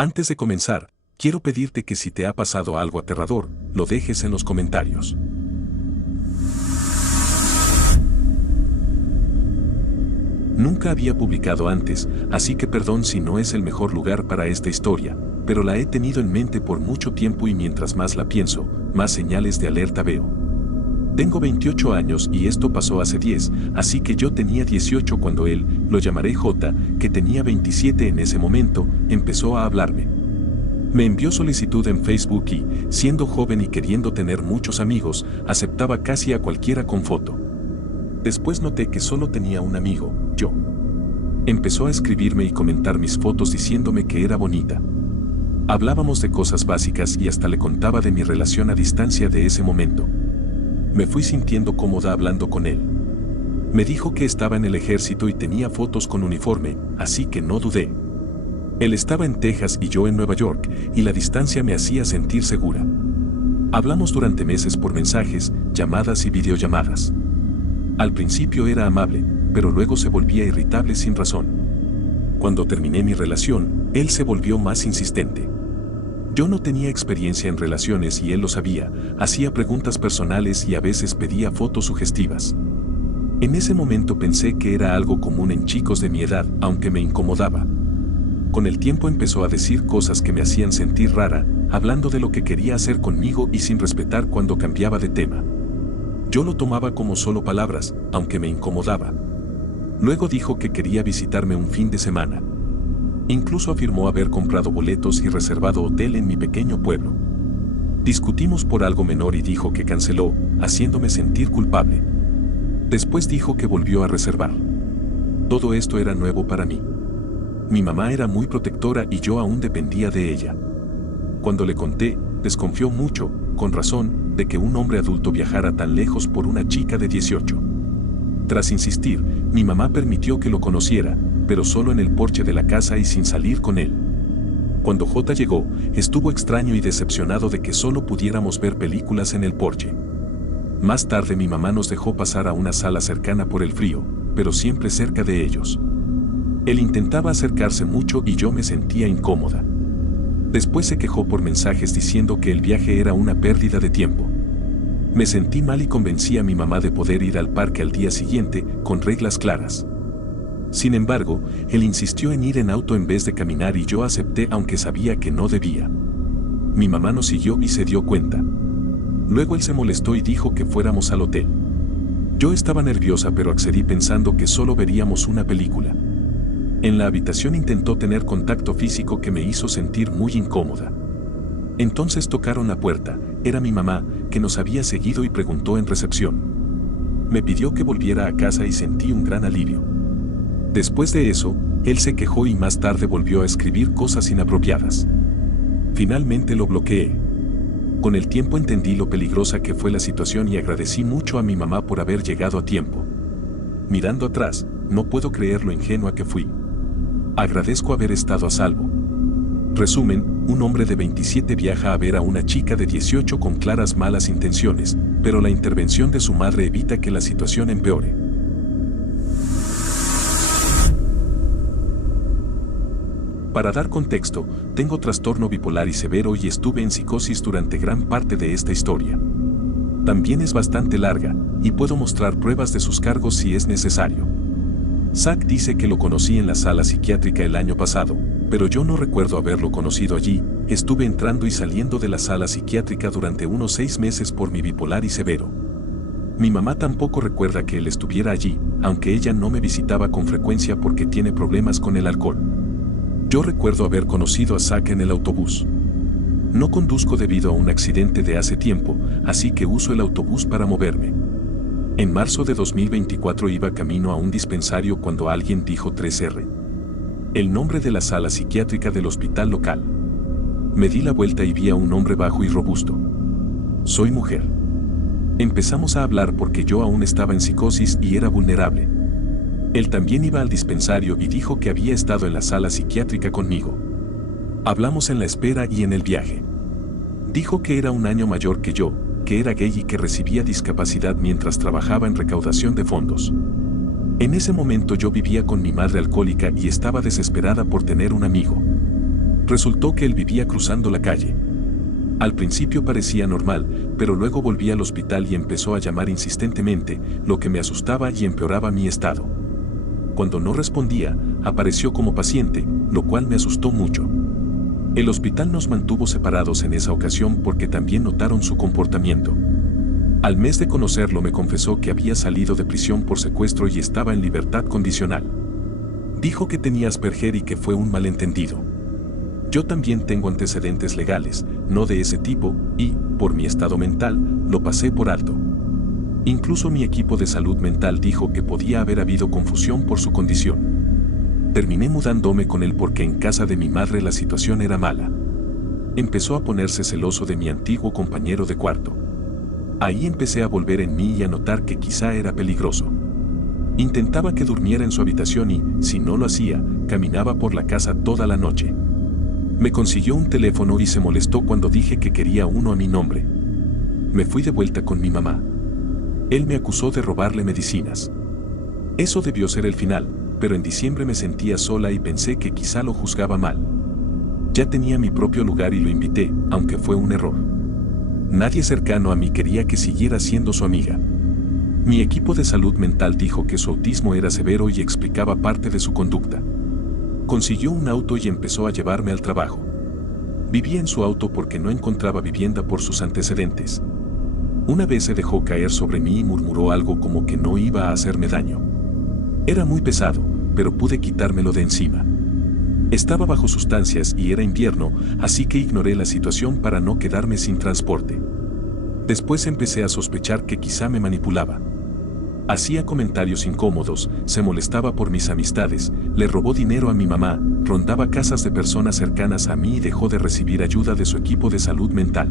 Antes de comenzar, quiero pedirte que si te ha pasado algo aterrador, lo dejes en los comentarios. Nunca había publicado antes, así que perdón si no es el mejor lugar para esta historia, pero la he tenido en mente por mucho tiempo y mientras más la pienso, más señales de alerta veo. Tengo 28 años y esto pasó hace 10, así que yo tenía 18 cuando él, lo llamaré J, que tenía 27 en ese momento, empezó a hablarme. Me envió solicitud en Facebook y, siendo joven y queriendo tener muchos amigos, aceptaba casi a cualquiera con foto. Después noté que solo tenía un amigo, yo. Empezó a escribirme y comentar mis fotos diciéndome que era bonita. Hablábamos de cosas básicas y hasta le contaba de mi relación a distancia de ese momento. Me fui sintiendo cómoda hablando con él. Me dijo que estaba en el ejército y tenía fotos con uniforme, así que no dudé. Él estaba en Texas y yo en Nueva York, y la distancia me hacía sentir segura. Hablamos durante meses por mensajes, llamadas y videollamadas. Al principio era amable, pero luego se volvía irritable sin razón. Cuando terminé mi relación, él se volvió más insistente. Yo no tenía experiencia en relaciones y él lo sabía, hacía preguntas personales y a veces pedía fotos sugestivas. En ese momento pensé que era algo común en chicos de mi edad, aunque me incomodaba. Con el tiempo empezó a decir cosas que me hacían sentir rara, hablando de lo que quería hacer conmigo y sin respetar cuando cambiaba de tema. Yo lo tomaba como solo palabras, aunque me incomodaba. Luego dijo que quería visitarme un fin de semana. Incluso afirmó haber comprado boletos y reservado hotel en mi pequeño pueblo. Discutimos por algo menor y dijo que canceló, haciéndome sentir culpable. Después dijo que volvió a reservar. Todo esto era nuevo para mí. Mi mamá era muy protectora y yo aún dependía de ella. Cuando le conté, desconfió mucho, con razón, de que un hombre adulto viajara tan lejos por una chica de 18. Tras insistir, mi mamá permitió que lo conociera, pero solo en el porche de la casa y sin salir con él. Cuando J llegó, estuvo extraño y decepcionado de que solo pudiéramos ver películas en el porche. Más tarde mi mamá nos dejó pasar a una sala cercana por el frío, pero siempre cerca de ellos. Él intentaba acercarse mucho y yo me sentía incómoda. Después se quejó por mensajes diciendo que el viaje era una pérdida de tiempo. Me sentí mal y convencí a mi mamá de poder ir al parque al día siguiente, con reglas claras. Sin embargo, él insistió en ir en auto en vez de caminar y yo acepté aunque sabía que no debía. Mi mamá nos siguió y se dio cuenta. Luego él se molestó y dijo que fuéramos al hotel. Yo estaba nerviosa pero accedí pensando que solo veríamos una película. En la habitación intentó tener contacto físico que me hizo sentir muy incómoda. Entonces tocaron la puerta, era mi mamá, que nos había seguido y preguntó en recepción. Me pidió que volviera a casa y sentí un gran alivio. Después de eso, él se quejó y más tarde volvió a escribir cosas inapropiadas. Finalmente lo bloqueé. Con el tiempo entendí lo peligrosa que fue la situación y agradecí mucho a mi mamá por haber llegado a tiempo. Mirando atrás, no puedo creer lo ingenua que fui. Agradezco haber estado a salvo. Resumen, un hombre de 27 viaja a ver a una chica de 18 con claras malas intenciones, pero la intervención de su madre evita que la situación empeore. Para dar contexto, tengo trastorno bipolar y severo y estuve en psicosis durante gran parte de esta historia. También es bastante larga, y puedo mostrar pruebas de sus cargos si es necesario. Zack dice que lo conocí en la sala psiquiátrica el año pasado, pero yo no recuerdo haberlo conocido allí. Estuve entrando y saliendo de la sala psiquiátrica durante unos 6 meses por mi bipolar y severo. Mi mamá tampoco recuerda que él estuviera allí, aunque ella no me visitaba con frecuencia porque tiene problemas con el alcohol. Yo recuerdo haber conocido a Zack en el autobús. No conduzco debido a un accidente de hace tiempo, así que uso el autobús para moverme. En marzo de 2024 iba camino a un dispensario cuando alguien dijo 3R. El nombre de la sala psiquiátrica del hospital local. Me di la vuelta y vi a un hombre bajo y robusto. Soy mujer. Empezamos a hablar porque yo aún estaba en psicosis y era vulnerable. Él también iba al dispensario y dijo que había estado en la sala psiquiátrica conmigo. Hablamos en la espera y en el viaje. Dijo que era un año mayor que yo, que era gay y que recibía discapacidad mientras trabajaba en recaudación de fondos. En ese momento yo vivía con mi madre alcohólica y estaba desesperada por tener un amigo. Resultó que él vivía cruzando la calle. Al principio parecía normal, pero luego volví al hospital y empezó a llamar insistentemente, lo que me asustaba y empeoraba mi estado. Cuando no respondía, apareció como paciente, lo cual me asustó mucho. El hospital nos mantuvo separados en esa ocasión porque también notaron su comportamiento. Al mes de conocerlo me confesó que había salido de prisión por secuestro y estaba en libertad condicional. Dijo que tenía Asperger y que fue un malentendido. Yo también tengo antecedentes legales, no de ese tipo, y, por mi estado mental, lo pasé por alto. Incluso mi equipo de salud mental dijo que podía haber habido confusión por su condición. Terminé mudándome con él porque en casa de mi madre la situación era mala. Empezó a ponerse celoso de mi antiguo compañero de cuarto. Ahí empecé a volver en mí y a notar que quizá era peligroso. Intentaba que durmiera en su habitación y, si no lo hacía, caminaba por la casa toda la noche. Me consiguió un teléfono y se molestó cuando dije que quería uno a mi nombre. Me fui de vuelta con mi mamá. Él me acusó de robarle medicinas. Eso debió ser el final, pero en diciembre me sentía sola y pensé que quizá lo juzgaba mal. Ya tenía mi propio lugar y lo invité, aunque fue un error. Nadie cercano a mí quería que siguiera siendo su amiga. Mi equipo de salud mental dijo que su autismo era severo y explicaba parte de su conducta. Consiguió un auto y empezó a llevarme al trabajo. Vivía en su auto porque no encontraba vivienda por sus antecedentes. Una vez se dejó caer sobre mí y murmuró algo como que no iba a hacerme daño. Era muy pesado, pero pude quitármelo de encima. Estaba bajo sustancias y era invierno, así que ignoré la situación para no quedarme sin transporte. Después empecé a sospechar que quizá me manipulaba. Hacía comentarios incómodos, se molestaba por mis amistades, le robó dinero a mi mamá, rondaba casas de personas cercanas a mí y dejó de recibir ayuda de su equipo de salud mental.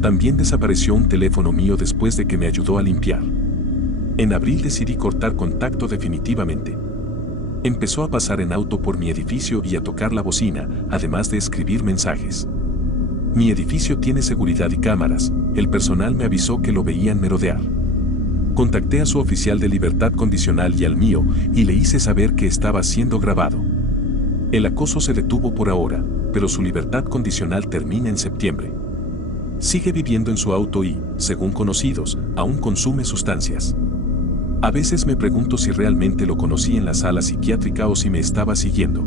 También desapareció un teléfono mío después de que me ayudó a limpiar. En abril decidí cortar contacto definitivamente. Empezó a pasar en auto por mi edificio y a tocar la bocina, además de escribir mensajes. Mi edificio tiene seguridad y cámaras, el personal me avisó que lo veían merodear. Contacté a su oficial de libertad condicional y al mío, y le hice saber que estaba siendo grabado. El acoso se detuvo por ahora, pero su libertad condicional termina en septiembre. Sigue viviendo en su auto y, según conocidos, aún consume sustancias. A veces me pregunto si realmente lo conocí en la sala psiquiátrica o si me estaba siguiendo.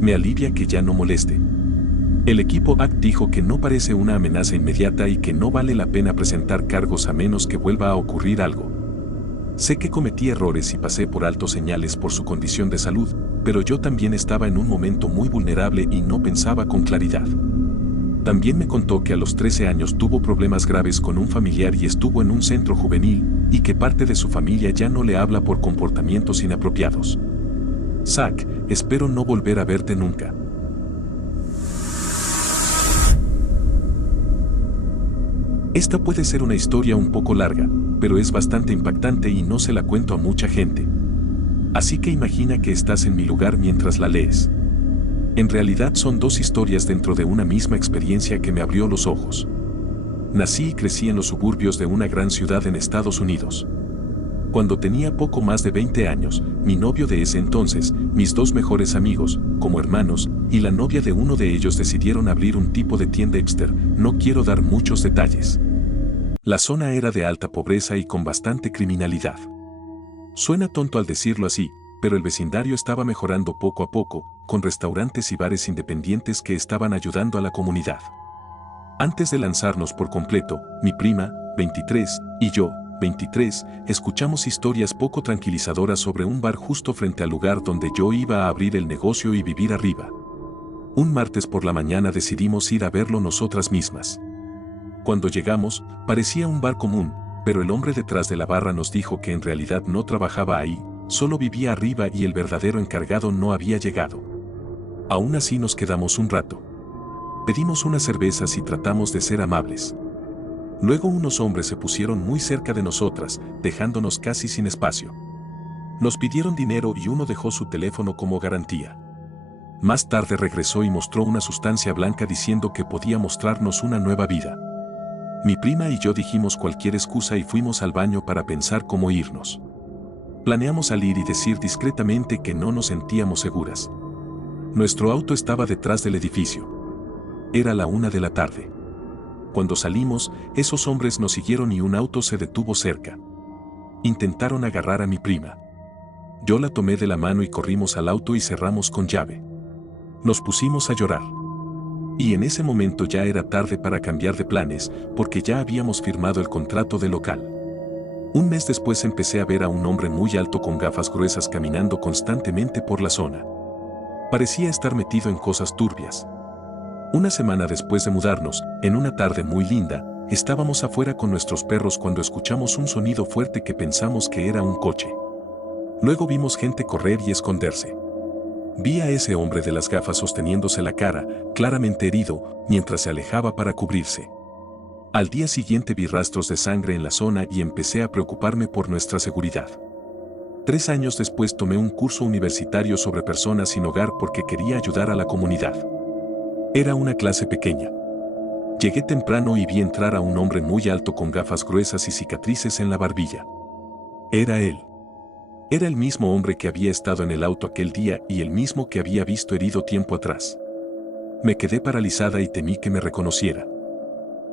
Me alivia que ya no moleste. El equipo ACT dijo que no parece una amenaza inmediata y que no vale la pena presentar cargos a menos que vuelva a ocurrir algo. Sé que cometí errores y pasé por alto señales por su condición de salud, pero yo también estaba en un momento muy vulnerable y no pensaba con claridad. También me contó que a los 13 años tuvo problemas graves con un familiar y estuvo en un centro juvenil, y que parte de su familia ya no le habla por comportamientos inapropiados. Zack, espero no volver a verte nunca. Esta puede ser una historia un poco larga, pero es bastante impactante y no se la cuento a mucha gente. Así que imagina que estás en mi lugar mientras la lees. En realidad son dos historias dentro de una misma experiencia que me abrió los ojos. Nací y crecí en los suburbios de una gran ciudad en Estados Unidos. Cuando tenía poco más de 20 años, mi novio de ese entonces, mis dos mejores amigos, como hermanos, y la novia de uno de ellos decidieron abrir un tipo de tienda hipster, no quiero dar muchos detalles. La zona era de alta pobreza y con bastante criminalidad. Suena tonto al decirlo así, pero el vecindario estaba mejorando poco a poco, con restaurantes y bares independientes que estaban ayudando a la comunidad. Antes de lanzarnos por completo, mi prima, 23, y yo, 23, escuchamos historias poco tranquilizadoras sobre un bar justo frente al lugar donde yo iba a abrir el negocio y vivir arriba. Un martes por la mañana decidimos ir a verlo nosotras mismas. Cuando llegamos, parecía un bar común, pero el hombre detrás de la barra nos dijo que en realidad no trabajaba ahí, solo vivía arriba y el verdadero encargado no había llegado. Aún así nos quedamos un rato. Pedimos unas cervezas y tratamos de ser amables. Luego unos hombres se pusieron muy cerca de nosotras, dejándonos casi sin espacio. Nos pidieron dinero y uno dejó su teléfono como garantía. Más tarde regresó y mostró una sustancia blanca diciendo que podía mostrarnos una nueva vida. Mi prima y yo dijimos cualquier excusa y fuimos al baño para pensar cómo irnos. Planeamos salir y decir discretamente que no nos sentíamos seguras. Nuestro auto estaba detrás del edificio. Era la 1 de la tarde. Cuando salimos, esos hombres nos siguieron y un auto se detuvo cerca. Intentaron agarrar a mi prima. Yo la tomé de la mano y corrimos al auto y cerramos con llave. Nos pusimos a llorar. Y en ese momento ya era tarde para cambiar de planes, porque ya habíamos firmado el contrato de local. Un mes después empecé a ver a un hombre muy alto con gafas gruesas caminando constantemente por la zona. Parecía estar metido en cosas turbias. Una semana después de mudarnos, en una tarde muy linda, estábamos afuera con nuestros perros cuando escuchamos un sonido fuerte que pensamos que era un coche. Luego vimos gente correr y esconderse. Vi a ese hombre de las gafas sosteniéndose la cara, claramente herido, mientras se alejaba para cubrirse. Al día siguiente vi rastros de sangre en la zona y empecé a preocuparme por nuestra seguridad. 3 años después tomé un curso universitario sobre personas sin hogar porque quería ayudar a la comunidad. Era una clase pequeña. Llegué temprano y vi entrar a un hombre muy alto con gafas gruesas y cicatrices en la barbilla. Era él. Era el mismo hombre que había estado en el auto aquel día y el mismo que había visto herido tiempo atrás. Me quedé paralizada y temí que me reconociera.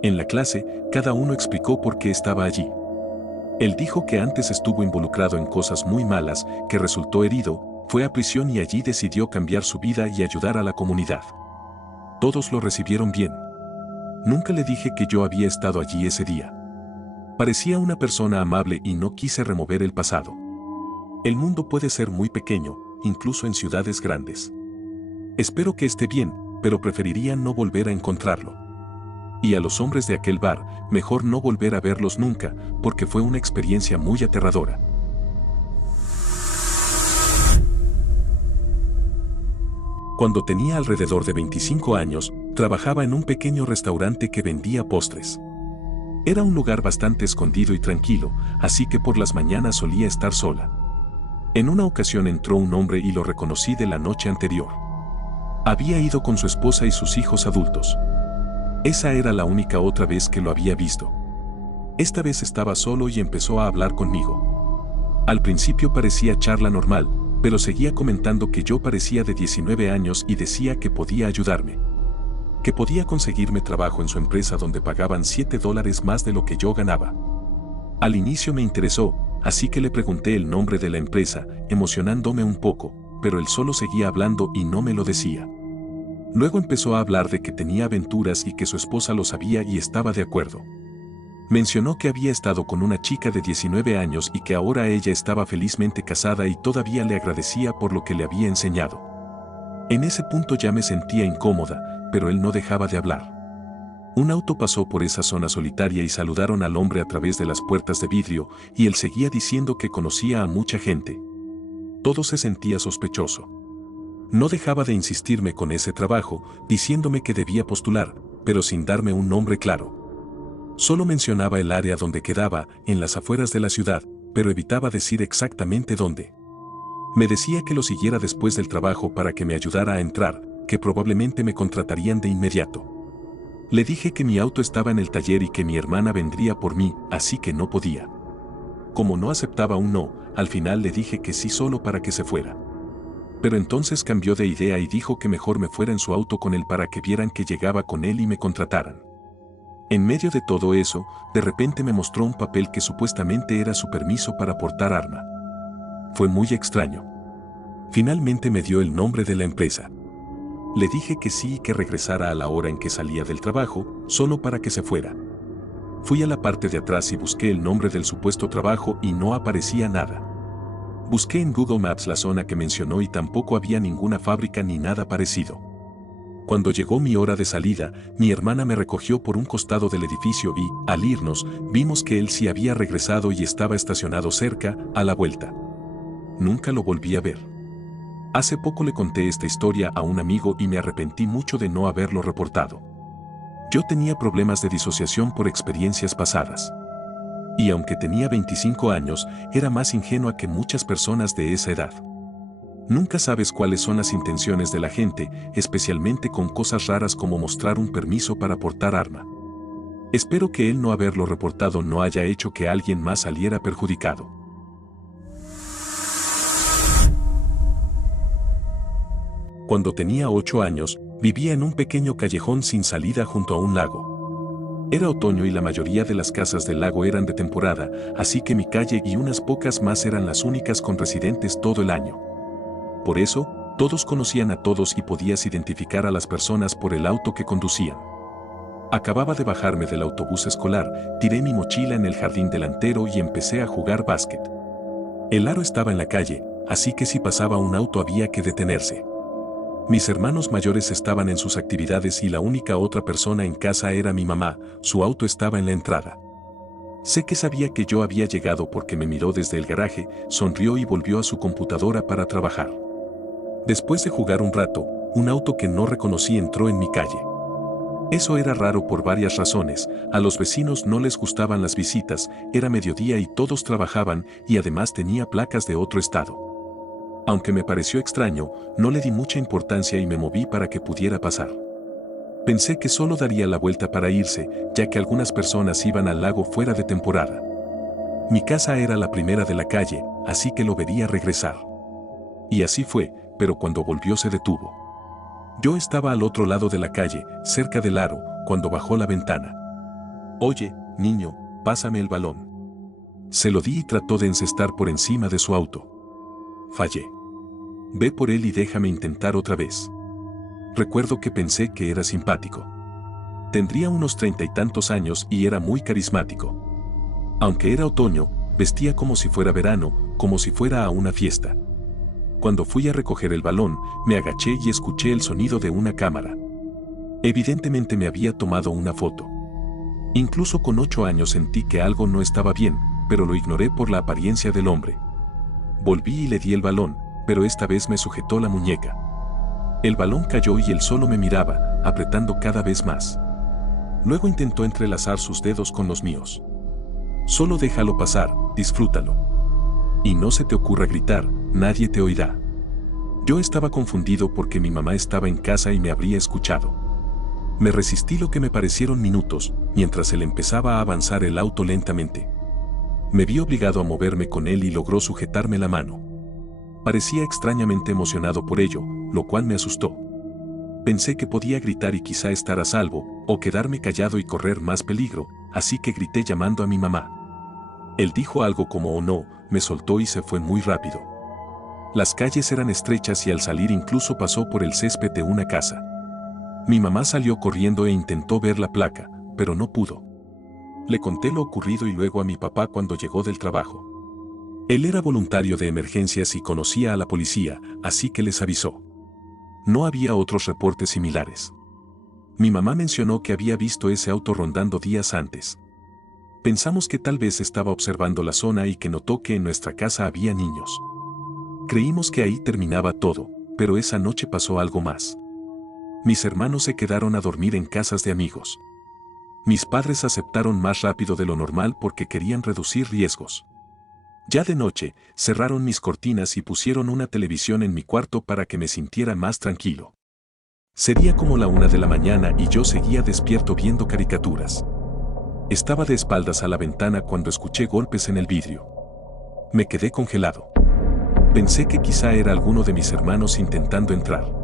En la clase, cada uno explicó por qué estaba allí. Él dijo que antes estuvo involucrado en cosas muy malas, que resultó herido, fue a prisión y allí decidió cambiar su vida y ayudar a la comunidad. Todos lo recibieron bien. Nunca le dije que yo había estado allí ese día. Parecía una persona amable y no quise remover el pasado. El mundo puede ser muy pequeño, incluso en ciudades grandes. Espero que esté bien, pero preferiría no volver a encontrarlo. Y a los hombres de aquel bar, mejor no volver a verlos nunca, porque fue una experiencia muy aterradora. Cuando tenía alrededor de 25 años, trabajaba en un pequeño restaurante que vendía postres. Era un lugar bastante escondido y tranquilo, así que por las mañanas solía estar sola. En una ocasión entró un hombre y lo reconocí de la noche anterior. Había ido con su esposa y sus hijos adultos. Esa era la única otra vez que lo había visto. Esta vez estaba solo y empezó a hablar conmigo. Al principio parecía charla normal, pero seguía comentando que yo parecía de 19 años y decía que podía ayudarme. Que podía conseguirme trabajo en su empresa donde pagaban $7 más de lo que yo ganaba. Al inicio me interesó, así que le pregunté el nombre de la empresa, emocionándome un poco, pero él solo seguía hablando y no me lo decía. Luego empezó a hablar de que tenía aventuras y que su esposa lo sabía y estaba de acuerdo. Mencionó que había estado con una chica de 19 años y que ahora ella estaba felizmente casada y todavía le agradecía por lo que le había enseñado. En ese punto ya me sentía incómoda, pero él no dejaba de hablar. Un auto pasó por esa zona solitaria y saludaron al hombre a través de las puertas de vidrio y él seguía diciendo que conocía a mucha gente. Todo se sentía sospechoso. No dejaba de insistirme con ese trabajo, diciéndome que debía postular, pero sin darme un nombre claro. Solo mencionaba el área donde quedaba, en las afueras de la ciudad, pero evitaba decir exactamente dónde. Me decía que lo siguiera después del trabajo para que me ayudara a entrar, que probablemente me contratarían de inmediato. Le dije que mi auto estaba en el taller y que mi hermana vendría por mí, así que no podía. Como no aceptaba un no, al final le dije que sí solo para que se fuera. Pero entonces cambió de idea y dijo que mejor me fuera en su auto con él para que vieran que llegaba con él y me contrataran. En medio de todo eso, de repente me mostró un papel que supuestamente era su permiso para portar arma. Fue muy extraño. Finalmente me dio el nombre de la empresa. Le dije que sí y que regresara a la hora en que salía del trabajo, solo para que se fuera. Fui a la parte de atrás y busqué el nombre del supuesto trabajo y no aparecía nada. Busqué en Google Maps la zona que mencionó y tampoco había ninguna fábrica ni nada parecido. Cuando llegó mi hora de salida, mi hermana me recogió por un costado del edificio y, al irnos, vimos que él sí había regresado y estaba estacionado cerca, a la vuelta. Nunca lo volví a ver. Hace poco le conté esta historia a un amigo y me arrepentí mucho de no haberlo reportado. Yo tenía problemas de disociación por experiencias pasadas. Y aunque tenía 25 años, era más ingenua que muchas personas de esa edad. Nunca sabes cuáles son las intenciones de la gente, especialmente con cosas raras como mostrar un permiso para portar arma. Espero que el no haberlo reportado no haya hecho que alguien más saliera perjudicado. Cuando tenía 8 años, vivía en un pequeño callejón sin salida junto a un lago. Era otoño y la mayoría de las casas del lago eran de temporada, así que mi calle y unas pocas más eran las únicas con residentes todo el año. Por eso, todos conocían a todos y podías identificar a las personas por el auto que conducían. Acababa de bajarme del autobús escolar, tiré mi mochila en el jardín delantero y empecé a jugar básquet. El aro estaba en la calle, así que si pasaba un auto había que detenerse. Mis hermanos mayores estaban en sus actividades y la única otra persona en casa era mi mamá, su auto estaba en la entrada. Sé que sabía que yo había llegado porque me miró desde el garaje, sonrió y volvió a su computadora para trabajar. Después de jugar un rato, un auto que no reconocí entró en mi calle. Eso era raro por varias razones, a los vecinos no les gustaban las visitas, era mediodía y todos trabajaban y además tenía placas de otro estado. Aunque me pareció extraño, no le di mucha importancia y me moví para que pudiera pasar. Pensé que solo daría la vuelta para irse, ya que algunas personas iban al lago fuera de temporada. Mi casa era la primera de la calle, así que lo vería regresar. Y así fue, pero cuando volvió se detuvo. Yo estaba al otro lado de la calle, cerca del aro, cuando bajó la ventana. «Oye, niño, pásame el balón». Se lo di y trató de encestar por encima de su auto. Fallé. «Ve por él y déjame intentar otra vez». Recuerdo que pensé que era simpático. Tendría unos 30 y tantos años y era muy carismático. Aunque era otoño, vestía como si fuera verano, como si fuera a una fiesta. Cuando fui a recoger el balón, me agaché y escuché el sonido de una cámara. Evidentemente me había tomado una foto. Incluso con 8 años sentí que algo no estaba bien, pero lo ignoré por la apariencia del hombre. Volví y le di el balón, pero esta vez me sujetó la muñeca. El balón cayó y él solo me miraba, apretando cada vez más. Luego intentó entrelazar sus dedos con los míos. «Solo déjalo pasar, disfrútalo. Y no se te ocurra gritar, nadie te oirá». Yo estaba confundido porque mi mamá estaba en casa y me habría escuchado. Me resistí lo que me parecieron minutos, mientras él empezaba a avanzar el auto lentamente. Me vi obligado a moverme con él y logró sujetarme la mano. Parecía extrañamente emocionado por ello, lo cual me asustó. Pensé que podía gritar y quizá estar a salvo, o quedarme callado y correr más peligro, así que grité llamando a mi mamá. Él dijo algo como «oh no», me soltó y se fue muy rápido. Las calles eran estrechas y al salir incluso pasó por el césped de una casa. Mi mamá salió corriendo e intentó ver la placa, pero no pudo. Le conté lo ocurrido y luego a mi papá cuando llegó del trabajo. Él era voluntario de emergencias y conocía a la policía, así que les avisó. No había otros reportes similares. Mi mamá mencionó que había visto ese auto rondando días antes. Pensamos que tal vez estaba observando la zona y que notó que en nuestra casa había niños. Creímos que ahí terminaba todo, pero esa noche pasó algo más. Mis hermanos se quedaron a dormir en casas de amigos. Mis padres aceptaron más rápido de lo normal porque querían reducir riesgos. Ya de noche, cerraron mis cortinas y pusieron una televisión en mi cuarto para que me sintiera más tranquilo. Sería como la 1 de la mañana y yo seguía despierto viendo caricaturas. Estaba de espaldas a la ventana cuando escuché golpes en el vidrio. Me quedé congelado. Pensé que quizá era alguno de mis hermanos intentando entrar.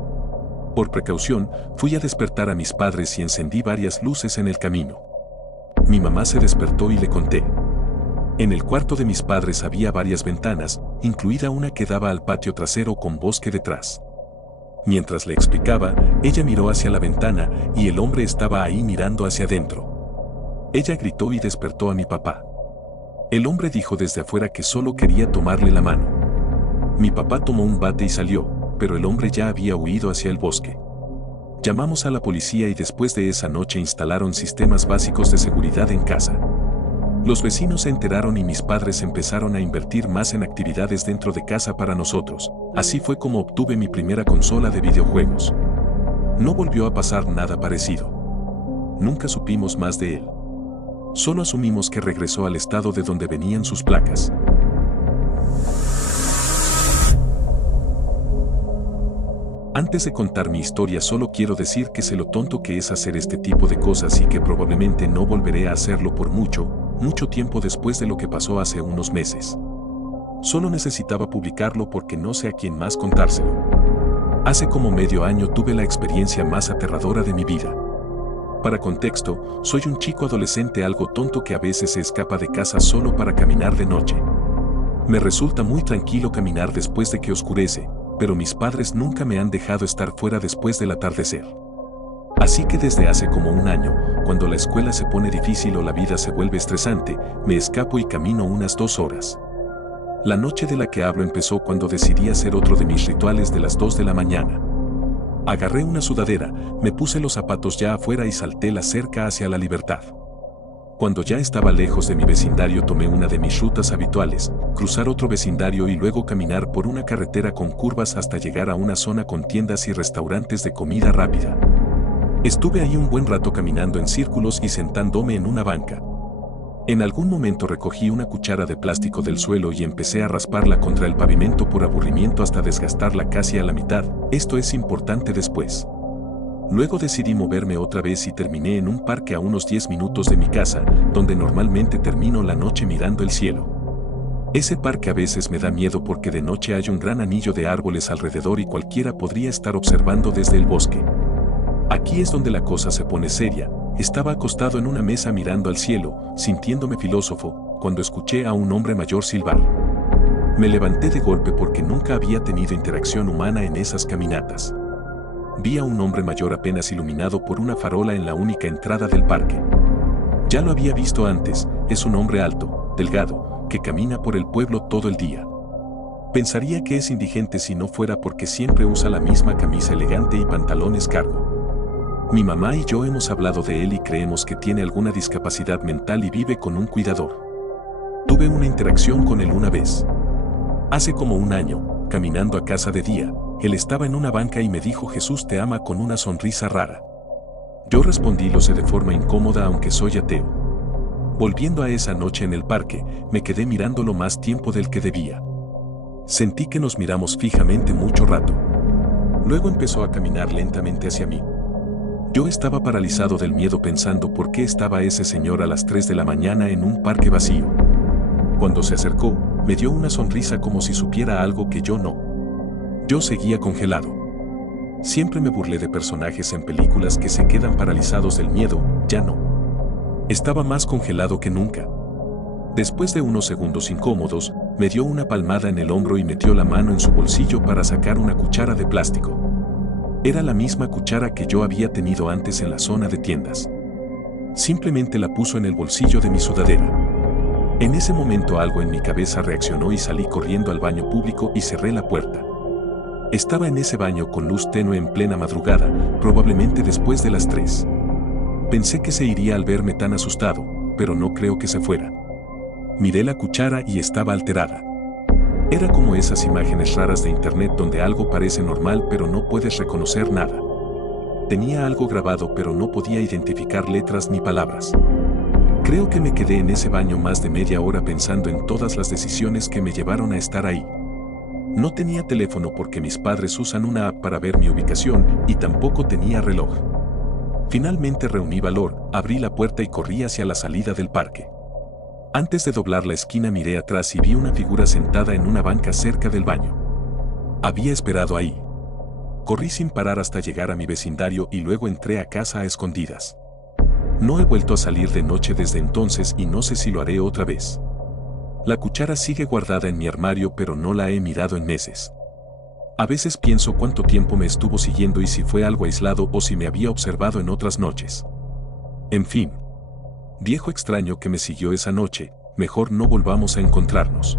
Por precaución, fui a despertar a mis padres y encendí varias luces en el camino. Mi mamá se despertó y le conté. En el cuarto de mis padres había varias ventanas, incluida una que daba al patio trasero con bosque detrás. Mientras le explicaba, ella miró hacia la ventana y el hombre estaba ahí mirando hacia adentro. Ella gritó y despertó a mi papá. El hombre dijo desde afuera que solo quería tomarle la mano. Mi papá tomó un bate y salió, pero el hombre ya había huido hacia el bosque. Llamamos a la policía y después de esa noche instalaron sistemas básicos de seguridad en casa. Los vecinos se enteraron y mis padres empezaron a invertir más en actividades dentro de casa para nosotros. Así fue como obtuve mi primera consola de videojuegos. No volvió a pasar nada parecido. Nunca supimos más de él. Solo asumimos que regresó al estado de donde venían sus placas. Antes de contar mi historia solo quiero decir que sé lo tonto que es hacer este tipo de cosas y que probablemente no volveré a hacerlo por mucho tiempo después de lo que pasó hace unos meses. Solo necesitaba publicarlo porque no sé a quién más contárselo. Hace como medio año tuve la experiencia más aterradora de mi vida. Para contexto, soy un chico adolescente algo tonto que a veces se escapa de casa solo para caminar de noche. Me resulta muy tranquilo caminar después de que oscurece, pero mis padres nunca me han dejado estar fuera después del atardecer. Así que desde hace como un año, cuando la escuela se pone difícil o la vida se vuelve estresante, me escapo y camino unas 2 horas. La noche de la que hablo empezó cuando decidí hacer otro de mis rituales de las 2 de la mañana. Agarré una sudadera, me puse los zapatos ya afuera y salté la cerca hacia la libertad. Cuando ya estaba lejos de mi vecindario tomé una de mis rutas habituales, cruzar otro vecindario y luego caminar por una carretera con curvas hasta llegar a una zona con tiendas y restaurantes de comida rápida. Estuve ahí un buen rato caminando en círculos y sentándome en una banca. En algún momento recogí una cuchara de plástico del suelo y empecé a rasparla contra el pavimento por aburrimiento hasta desgastarla casi a la mitad. Esto es importante después. Luego decidí moverme otra vez y terminé en un parque a unos 10 minutos de mi casa, donde normalmente termino la noche mirando el cielo. Ese parque a veces me da miedo porque de noche hay un gran anillo de árboles alrededor y cualquiera podría estar observando desde el bosque. Aquí es donde la cosa se pone seria. Estaba acostado en una mesa mirando al cielo, sintiéndome filósofo, cuando escuché a un hombre mayor silbar. Me levanté de golpe porque nunca había tenido interacción humana en esas caminatas. Vi a un hombre mayor apenas iluminado por una farola en la única entrada del parque. Ya lo había visto antes, es un hombre alto, delgado, que camina por el pueblo todo el día. Pensaría que es indigente si no fuera porque siempre usa la misma camisa elegante y pantalones cargo. Mi mamá y yo hemos hablado de él y creemos que tiene alguna discapacidad mental y vive con un cuidador. Tuve una interacción con él una vez. Hace como un año, caminando a casa de día, él estaba en una banca y me dijo Jesús te ama con una sonrisa rara. Yo respondí lo sé de forma incómoda aunque soy ateo. Volviendo a esa noche en el parque, me quedé mirándolo más tiempo del que debía. Sentí que nos miramos fijamente mucho rato. Luego empezó a caminar lentamente hacia mí. Yo estaba paralizado del miedo pensando por qué estaba ese señor a las 3 de la mañana en un parque vacío. Cuando se acercó, me dio una sonrisa como si supiera algo que yo no. Yo seguía congelado. Siempre me burlé de personajes en películas que se quedan paralizados del miedo, ya no. Estaba más congelado que nunca. Después de unos segundos incómodos, me dio una palmada en el hombro y metió la mano en su bolsillo para sacar una cuchara de plástico. Era la misma cuchara que yo había tenido antes en la zona de tiendas. Simplemente la puso en el bolsillo de mi sudadera. En ese momento algo en mi cabeza reaccionó y salí corriendo al baño público y cerré la puerta. Estaba en ese baño con luz tenue en plena madrugada, probablemente después de las 3. Pensé que se iría al verme tan asustado, pero no creo que se fuera. Miré la cuchara y estaba alterada. Era como esas imágenes raras de internet donde algo parece normal pero no puedes reconocer nada. Tenía algo grabado pero no podía identificar letras ni palabras. Creo que me quedé en ese baño más de media hora pensando en todas las decisiones que me llevaron a estar ahí. No tenía teléfono porque mis padres usan una app para ver mi ubicación y tampoco tenía reloj. Finalmente reuní valor, abrí la puerta y corrí hacia la salida del parque. Antes de doblar la esquina miré atrás y vi una figura sentada en una banca cerca del baño. Había esperado ahí. Corrí sin parar hasta llegar a mi vecindario y luego entré a casa a escondidas. No he vuelto a salir de noche desde entonces y no sé si lo haré otra vez. La cuchara sigue guardada en mi armario pero no la he mirado en meses. A veces pienso cuánto tiempo me estuvo siguiendo y si fue algo aislado o si me había observado en otras noches. En fin. Viejo extraño que me siguió esa noche, mejor no volvamos a encontrarnos.